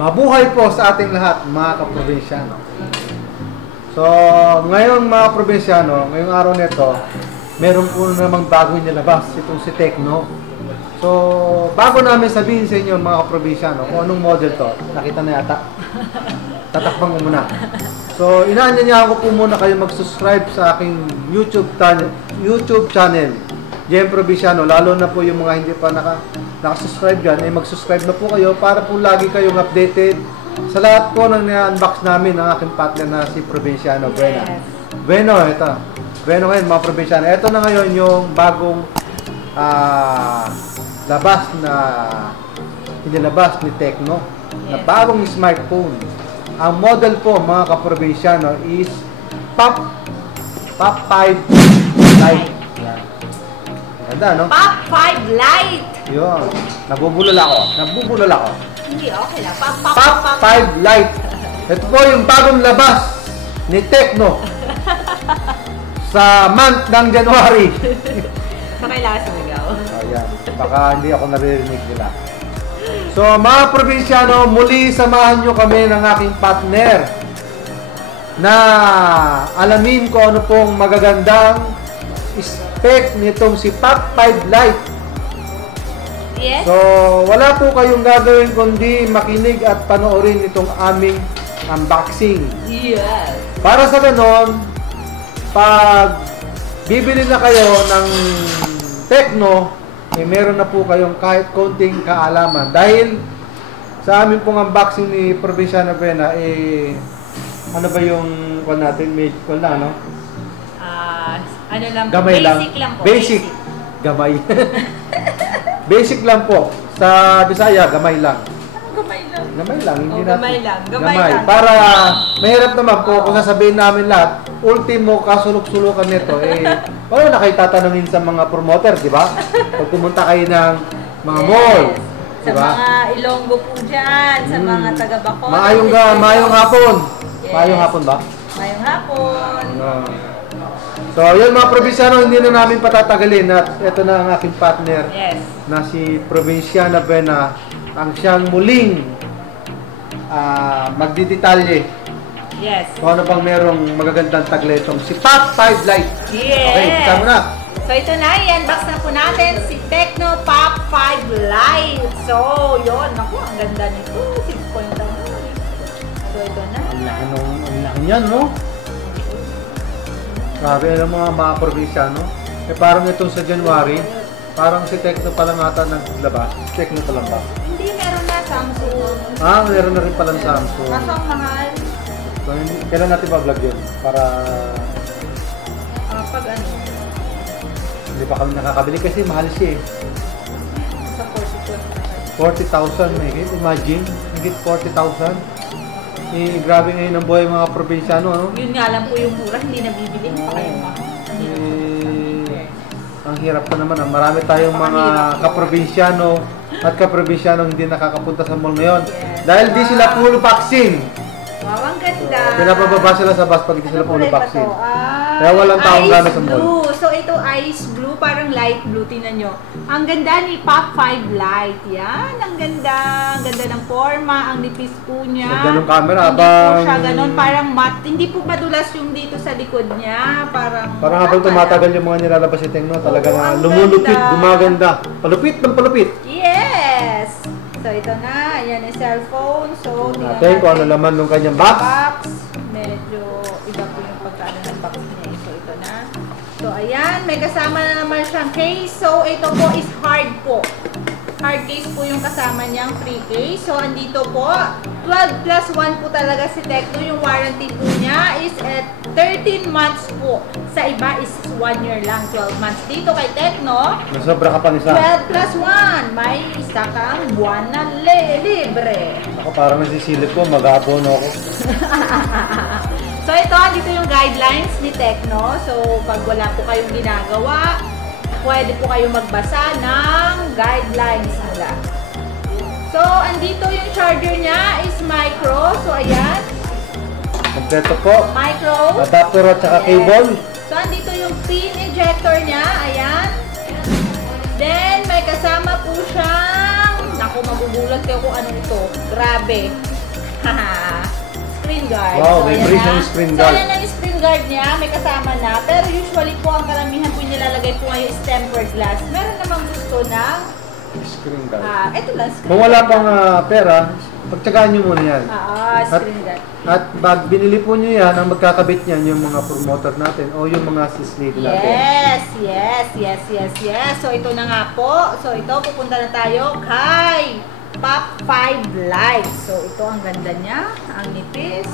Mabuhay po sa ating lahat, mga kaprobinsyano. So, ngayon mga probinsyano, ngayong araw nito, meron po namang bagong nilabas, itong si Tecno. So, bago namin sabihin sa inyo mga kaprobinsyano kung anong model to, nakita na yata. Tatakbang ko muna. So, inaanyayahan ko po muna kayo mag-subscribe sa aking YouTube channel, JM Probinsyano. Lalo na po yung mga hindi pa nakasubscribe dyan, eh mag-subscribe na po kayo para po lagi kayong updated sa lahat po ng unbox namin ng aking partner na si Probinsyano Buena. Bueno, ito. Bueno ngayon mga Probinsyano. Ito na ngayon yung bagong inilabas ni Tecno na bagong smartphone. Ang model po mga kaprobinsyano is Pop 5 Lite. Yan. Ganda, no? Pop 5 Lite. Yun. Nabubulol ako. Hindi, okay lang. Pop 5 Lite. Ito po yung bagong labas ni Tecno sa month ng January. Kailangan sumigaw. Ayan. Baka hindi ako naririnig nila. So, mga probinsyano, muli samahan nyo kami ng aking partner na alamin ko ano pong magagandang spec nitong si Pop 5 Lite. Yes. So, wala po kayong gagawin kundi makinig at panoorin itong aming unboxing. Yes. Para sa ganon, pag bibili na kayo ng Tecno, eh, meron na po kayong kahit konting kaalaman. Dahil sa amin pong unboxing ni Probinsyano Buena, eh, ano ba yung kung natin? May kung na, no? Ano lang, gamay basic lang po. Basic. Gamay. Basic lang po. Sa Bisaya, gamay lang. Gamay lang. Gamay lang. Hindi gamay natin. lang. Gamay lang. Para mahirap naman po kung sasabihin namin lahat, ultimo kasulok-sulukan nito, eh, wala na kayo tatanungin sa mga promoter, di ba? Pag pumunta kayo ng mga mall, sa diba? mga Ilonggo po dyan, sa mga taga-Bacolod. Maayong hapon. Yes. Maayong hapon ba? Maayong hapon. So, yun mga probinsyano, hindi na namin patatagalin at ito na ang aking partner na si Probinsyano Buena, ang siyang muling magdidetalye. Yes. Kung ano bang merong magagandang tagletong si Pop 5 Lite. Yes. Okay, kasama na. So ito na, i-unbox na po natin si Tecno Pop 5 Lite. So, yun. Naku, ang ganda nito. 6.1. So, ito na. Ang laki niyan, no? Grabe, alam mga probinsyano. Eh, parang itong sa January, parang si Tecno pa lang ata naglabas. Tecno pa lang ba? Hindi, meron na Samsung. Meron na rin palang Samsung. Kaso ang mahal. So, kailan natin ba-vlog yun? Para Pag ano? hindi pa kami nakakabili kasi mahal siya eh. Sa 40,000 mahigit. Imagine, mahigit 40,000. Eh, grabe ngayon ang buhay mga probinsyano, ano? Yun nga lang po yung mura, hindi nabibili. Ang hirap pa naman. Marami tayong mga kaprobinsyano at kaprobinsyano hindi nakakapunta sa mall ngayon. Dahil di sila full vaccine. Wow, ang ganda. Pinapababa sila sa bus pag hindi sila full vaccine. Kaya walang taong ice gana sa mall. blue. So ito ice blue, parang light blue. Tingnan nyo. Ang ganda ni Pop 5 Lite. Yan, ang ganda. Ang ganda ng forma. Ang nipis po niya. Sa ganong camera, hindi po siya ganun. Parang matte. Hindi po madulas yung dito sa likod niya. Parang habang tumatagal yung mga nilalabas si Tecno, talaga na lumulupit, gumaganda. Palupit ng palupit. Yes! So, ito na. Ayan yung cellphone. So, natin kung ano laman ng kanyang box. Medyo iba po yung pagkaano ng box niya. So, ito na. So, ayan. May kasama na naman siyang case. So, ito po is hard po. Hard case po yung kasama niyang free case. So, andito po. 12 plus 1 po talaga si Tecno. Yung warranty po niya is at 13 months po. Sa iba is 1 year lang, 12 months. Dito kay Tecno, Nasobra ka pa nisa. 12 plus 1. May isa kang buwan na libre. Ako parang nasisilip ko, mag-aabono ako. So ito, dito yung guidelines ni Tecno. So pag wala po kayong ginagawa, pwede po kayong magbasa ng guidelines nila. So andito yung charger niya is micro. So ayan. Kompleto po. Micro. Adapter at saka cable. So andito yung pin ejector niya. Ayan. Then may kasama po siyang, naku, magugulat kayo kung ano ito. Grabe. Haha. Screen guard. Wow, may ayan brace na. ng screen guard. So, ayan ang screen guard niya. May kasama na. Pero usually po, ang karamihan po nilalagay po ngayon is tempered glass. Meron namang gusto ng Screen guard. ito lang, screen Kung wala guard pang lang. pera, pagtsagaan nyo muna yan. Screen guard. At pag binili po nyo yan, ang magkakabit niyan yung mga promoter natin o yung mga sis-lady natin. Yes. So, ito na nga po. So, ito, pupunta na tayo kay Pop 5 Lite. So, ito ang ganda niya. Ang nipis.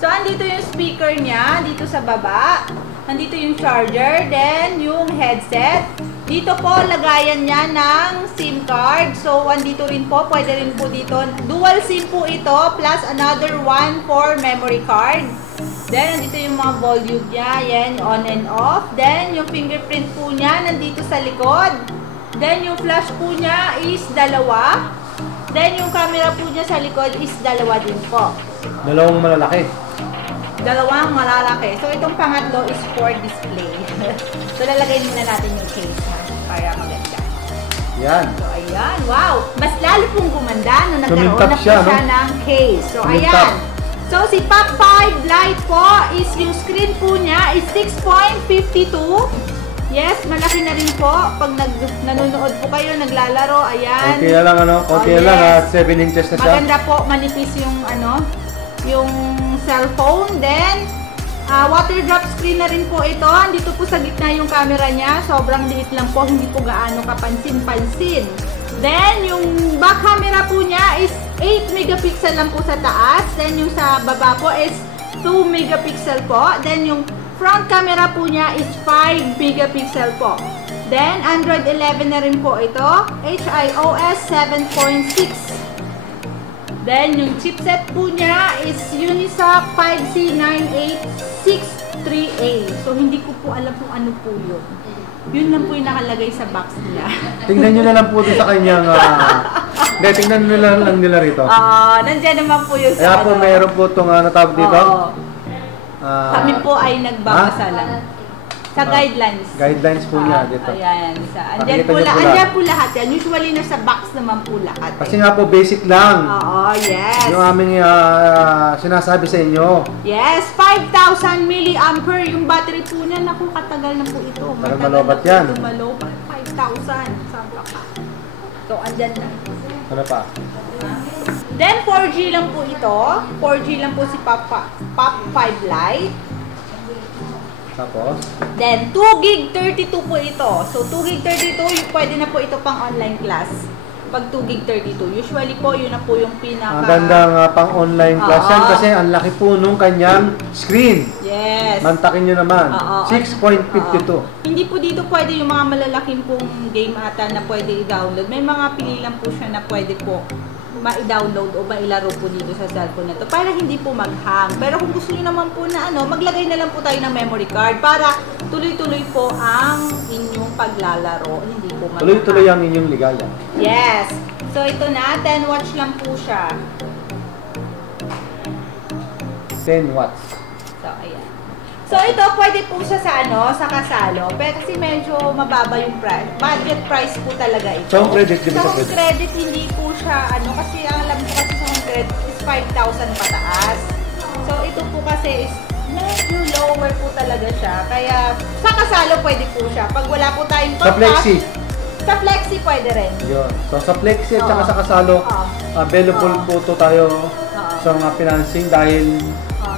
So, andito yung speaker niya. Dito sa baba. Nandito yung charger. Then, yung headset. Dito po, lagayan niya ng SIM card. So, andito rin po. Pwede rin po dito. Dual SIM po ito. Plus another one for memory card. Then, nandito yung mga volume niya. Yan, on and off. Then, yung fingerprint po niya, nandito sa likod. Then, yung flash po niya is dalawa. Then, yung camera po niya sa likod is dalawa din po. Dalawang malalaki. Dalawang malalaki. So, itong pangatlo is for display. So, lalagay muna natin yung case ha, para maganda. Yan. So, ayan. Wow! Mas lalo pong gumanda nung nagkaroon Tumintap na po siya, siya no? ng case. So, Tumintap. ayan. So, si Pop 5 Lite po is yung screen po niya is 6.52. Yes, malaki na rin po. Pag nanonood po kayo, naglalaro, ayan. Konti na lang, ano? Konti na lang, yes. 7 inches na siya. Maganda po, manipis yung yung cellphone. Then, water drop screen na rin po ito. Andito po sa gitna yung camera niya. Sobrang liit lang po, hindi po gaano kapansin-pansin. Then, yung back camera po niya is 8 megapixel lang po sa taas. Then, yung sa baba po is 2 megapixel po. Then, yung front camera po niya is 5 megapixel po. Then, Android 11 na rin po ito. HiOS 7.6. Then, yung chipset po niya is Unisoc 5C9863A. So, hindi ko po alam kung ano po yun. Yun lang po yung nakalagay sa box niya. Tingnan nyo na lang po sa kanyang... Hindi, tingnan nyo na lang nila rito. Nandiyan naman po yung Kaya po mayroon po itong natawag dito. Kami po ay nagbabasa lang. Sa guidelines. Guidelines po niya dito. Ayan. Pakikita niyo po Andyan po lahat yan. Usually nasa box naman po lahat. Kasi nga po basic lang. Yes. Yung aming sinasabi sa inyo. Yes, 5,000 milliampere yung battery po niya. Naku, katagal na po ito. Parang malobat yan. Malobat. 5,000. Saan pa ka? So, andyan na. Ano pa? Then, 4G lang po ito. 4G lang po si Pop 5 Lite. Tapos? Then, 2 gig 32 po ito. So, 2 gig 32, pwede na po ito pang online class. Pag 2 gig 32. Usually po, yun na po yung pinaka... Ang gandang pang online class yan kasi ang laki po nung kanyang screen. Yes. Mantakin nyo naman. 6.52. Hindi po dito pwede yung mga malalaking pong game ata na pwede i-download. May mga pili lang po siya na pwede po ma-download o mailaro po dito sa cellphone na to para hindi po mag-hang. Pero kung gusto niyo naman po na maglagay na lang po tayo ng memory card para tuloy-tuloy po ang inyong paglalaro. Hindi po mag-hang. Tuloy-tuloy ang inyong ligaya. Yes. So ito na, 10 watts lang po siya. 10 watts. So ayan. So ito pwede po siya sa sa kasalo. Pero kasi medyo mababa yung price. Budget price po talaga ito. Sa home credit, di ba Sa sa home credit? credit hindi po siya kasi ang alam ko kasi sa home credit is 5,000 pataas. So ito po kasi is medyo lower po talaga siya. Kaya sa kasalo pwede po siya. Pag wala po tayong Sa Flexi. Sa Flexi pwede rin. Yun. So sa Flexi at saka sa kasalo, available po to tayo sa mga financing dahil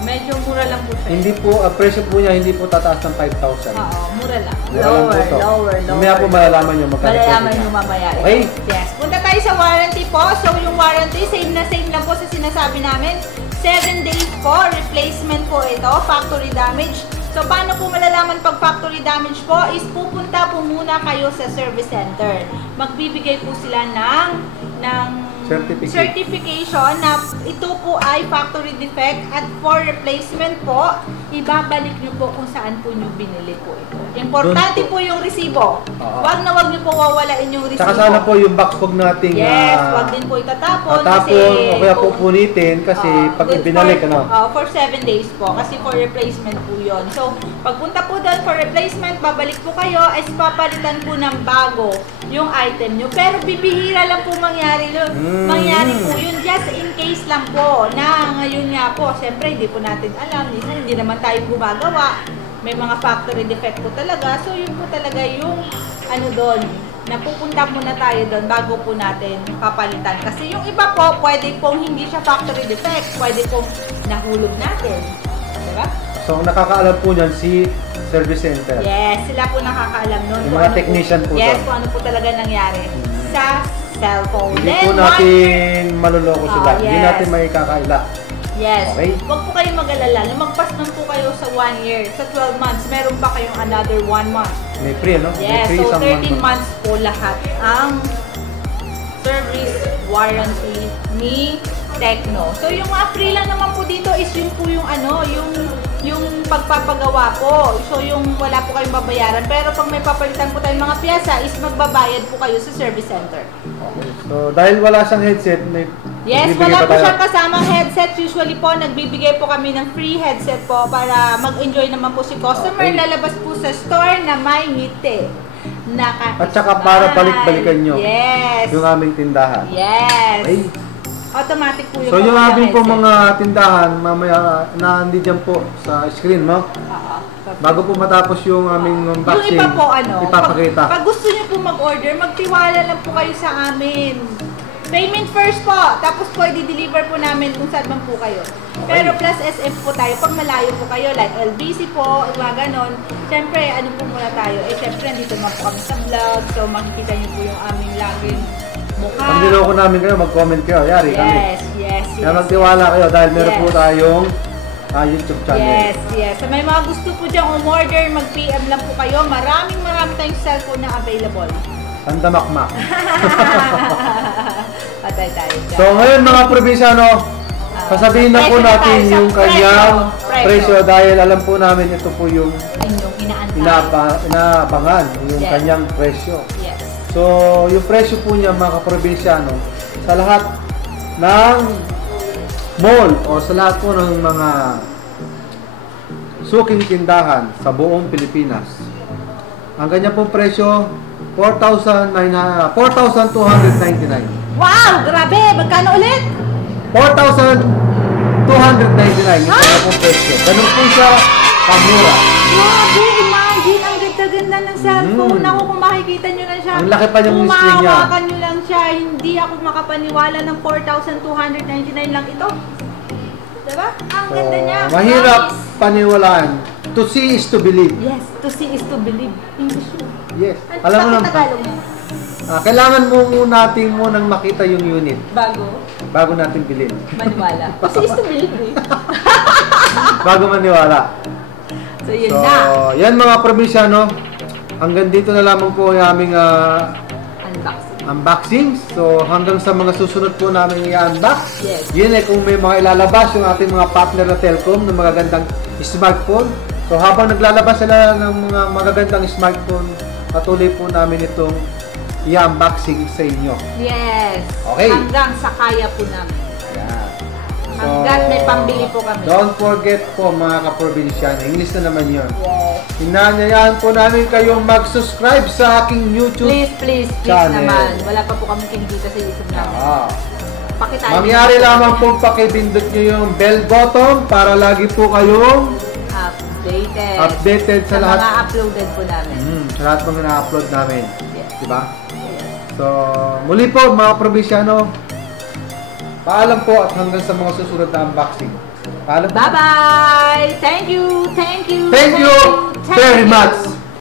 medyo mura lang po siya. hindi po, presyo po niya hindi po tataas ng 5,000. Mura lang. Lower. Mamaya po malalaman nyo magkano. Malalaman nyo mamaya. Okay. Yes. Punta tayo sa warranty po. So yung warranty, same na same lang po sa sinasabi namin. 7 days po, replacement po ito, factory damage. So paano po malalaman pag factory damage po is pupunta po muna kayo sa service center. Magbibigay po sila ng certification na ito po ay factory defect at for replacement po, ibabalik nyo po kung saan po nyo binili po ito. Importante po yung resibo. Wag nyo po wawalain yung resibo. Saka sana po yung box huwag nating wag din po itatapon. o kaya po punitin kasi pag ibinalik for 7 days po kasi for replacement po yun. So, pagpunta po doon for replacement, babalik po kayo, is papalitan po ng bago yung item nyo. Pero bibihira lang po mangyari yun. Mangyari po yun just in case lang po na ngayon nga po, syempre hindi po natin alam, hindi naman tayo gumagawa. May mga factory defect po talaga. So yun po talaga yung ano doon, napupunta muna tayo doon bago po natin papalitan. Kasi yung iba po, pwede pong hindi siya factory defect, pwede pong nahulog natin. Diba? So, ang nakakaalam po niyan si Service Center. Yes, sila po nakakaalam nun. Yung mga technician po Yes, doon. kung ano po talaga nangyari sa cellphone. Hindi po natin maluloko sila. Hindi yes. natin may kakaila. Yes. Okay. Huwag po kayong mag-alala. Lumagpas lang po kayo sa 1 year. Sa 12 months, meron pa kayong another 1 month. May free, no? Yes, may free so isang 13 months po lahat ang service warranty ni Tecno. So yung mga free lang naman po dito is yun po yung ano, yung pagpapagawa po. So yung wala po kayong babayaran. Pero pag may papalitan po tayong mga piyesa is magbabayad po kayo sa service center. Okay. So dahil wala siyang headset, may yes, bibigay wala pa po tayo. siyang kasamang headset. Usually po, nagbibigay po kami ng free headset po para mag-enjoy naman po si customer. Okay. Lalabas po sa store na may ngiti. At saka para balik-balikan nyo yes. yung aming tindahan. Yes. Okay. Automatic po yung So yung mga aming po headset. mga tindahan, mamaya na dyan po sa screen mo. Oo. Bago po matapos yung aming unboxing, Yung iba po ano, ipapakita. pag gusto niyo po mag-order, magtiwala lang po kayo sa amin. Payment first po, tapos po i-deliver po namin kung saan man po kayo. Pero plus SF po tayo, pag malayo po kayo, like LBC po, mga ganon. Siyempre, ano po muna tayo? Eh, siyempre, nandito naman po kami sa vlog, so makikita niyo po yung aming laging mukha. Pag niloko namin kayo, mag-comment kayo. Yari kami. Yes. Kaya magtiwala kayo dahil meron Yes. po tayong YouTube channel. Yes. So may mga gusto po dyan umorder, mag-PM lang po kayo. Maraming tayong cellphone na available. Pandamakmak. Patay tayo dyan. So ngayon mga probinsyano, sasabihin na po presyo na natin tayo sa yung kanyang presyo. presyo dahil alam po namin ito po yung Inyong inaantay. inaabangan, yung Yes. kanyang presyo. Yes. So yung presyo po niya mga kaprobinsyano, sa lahat ng mall o sa lahat po ng mga suking tindahan sa buong Pilipinas, ang kanya pong presyo 4,299. Wow! Grabe! Magkano ulit? 4,299 yung kanya pong presyo. Ganun po siya kamura. Grabe! Imagine! Ang ganda-ganda ng cellphone. Ako kung makikita nyo lang siya. Ang laki pa niyang screen niya. Kung mahawakan nyo lang siya, hindi ako makapaniwala ng 4,299 lang ito. Diba? Ang ganda niya. Mahirap Nice. paniwalaan. To see is to believe. Yes, to see is to believe. English yun. Yes. Ano Alam mo bakit naman. Tagalog mo? Kailangan mo natin munang makita yung unit bago natin bilhin. Maniwala. To see is to believe eh. Bago maniwala. So yun So, na. yan mga probinsyano. Hanggang dito na lamang po yung aming Unboxing. unboxing. So, hanggang sa mga susunod po namin i-unbox. Yes. Yun eh, kung may mga ilalabas yung ating mga partner na Telcom ng mga gandang smartphone. So, habang naglalabas sila ng mga magagandang smartphone, patuloy po namin itong i-unboxing sa inyo. Yes. Okay. Hanggang sa kaya po namin. Yan. Hanggat may pambili po kami. Don't forget po mga kaprobinsyan, English na naman yun. Yes. Hinahayaan po namin kayong mag-subscribe sa aking YouTube Please channel. naman. Wala pa po kami kinikita sa YouTube namin. Pakitaan. Mangyari lamang po pakipindot nyo yung bell button para lagi po kayong updated sa lahat. mga uploaded po namin. Sa lahat mga na-upload namin. Yes. Diba? So, muli po mga probinsyano, paalam po at hanggang sa mga susunod na unboxing. Paalam po. Bye-bye! Thank you! Thank you very much!